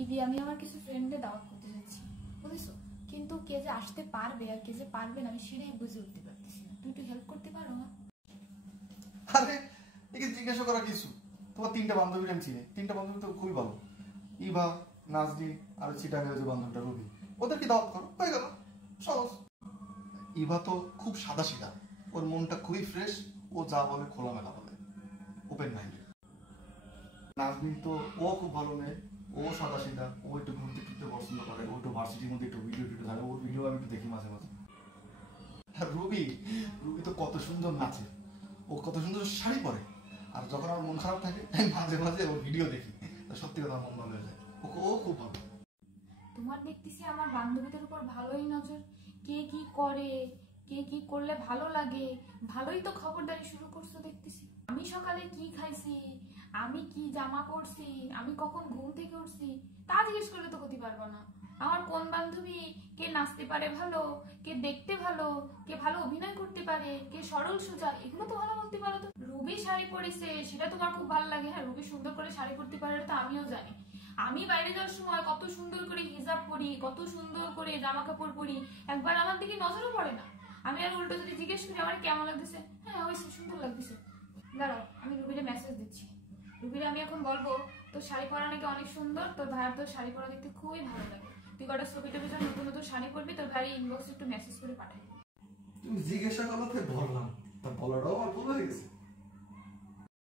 ঈদে আমি আমার কিছু ফ্রেন্ডে দাওয়াত করতে যাচ্ছি, বুঝেছো? কিন্তু কে যে আসতে পারবে আর কে যে পারবে না আমি সেটাই বুঝে উঠতে পারতেছি না। তুমি একটু হেল্প করতে পারো না? আরে একে জিজ্ঞাসা করা কিছু, তোমার 3টা বান্ধবী আমি চিনি, 3টা বান্ধবী তো খুবই ভালো। ইভা, নাজনি আর চিটাঙ্গের যে বান্ধবীটা রবি, ওদেরকে দাওয়াত করো, হয়ে গেল, সহজ। ইভা তো খুব সাদা সিধা, ওর মনটা খুবই ফ্রেশ, ও যা বলে খোলামেলা বলে, ওপেন মাইন্ডেড। নাজনি তো ও খুব ভালো মেয়ে, ও সাদা সিধা, ও একটু ঘুরতে ফিরতে পছন্দ করে, ও একটু ভার্সিটির মধ্যে একটু ভিডিও থাকে, ওর ভিডিও আমি একটু দেখি মাঝে মাঝে। আর রবি, রবি তো কত সুন্দর নাচে, ও কত সুন্দর শাড়ি পরে, আর যখন আমার মন খারাপ থাকে আমি মাঝে মাঝে ওর ভিডিও দেখি, সত্যি কথা মন ভালো হয়ে যায়। ও খুব ভালো। তোমার দেখতেছি আমার বান্ধবীদের উপর ভালোই নজর। কে কি করে, কে কি করলে ভালো লাগে, ভালোই তো খবরদারি শুরু করছো দেখতেছি। আমি সকালে কি খাইছি, আমি কি জামা পরছি, আমি কখন ঘুম থেকে উঠছি তা জিজ্ঞেস করলে তো করতে পারবো না। আমার কোন বান্ধবী কে নাচতে পারে ভালো, কে দেখতে ভালো, কে ভালো অভিনয় করতে পারে, কে সরল সোজা, এগুলো তো ভালো বলতে পারো। তো রুবি শাড়ি পরেছে সেটা তোমার খুব ভালো লাগে। হ্যাঁ, রুবি সুন্দর করে শাড়ি পরতে পারে তো আমিও জানি। আমি বাইরে যাওয়ার সময় কত সুন্দর করে হিজাব পরি, কত সুন্দর করে জামা কাপড় পরি, একবার আমার দিকে নজরও পড়ে না। আমি আর উল্টো যদি জিজ্ঞেস করি আমার কেমন লাগতেছে, হ্যাঁ হয়েছে, সুন্দর লাগতেছে। দাঁড়াও, আমি রুবিরে মেসেজ দিচ্ছি। রুবিরে আমি এখন বলবো তোর শাড়ি পরা নাকি অনেক সুন্দর, তোর ভাইয়ার তোর শাড়ি পরা দেখতে খুবই ভালো লাগে, তুই কটা ছবি টবি যখন নতুন নতুন শাড়ি পরবি তোর ভাই ইনবক্সে একটু মেসেজ করে পাঠাই। তুমি জিজ্ঞাসা করতে বললাম, তা বলাটাও আমার ভুল হয়ে গেছে।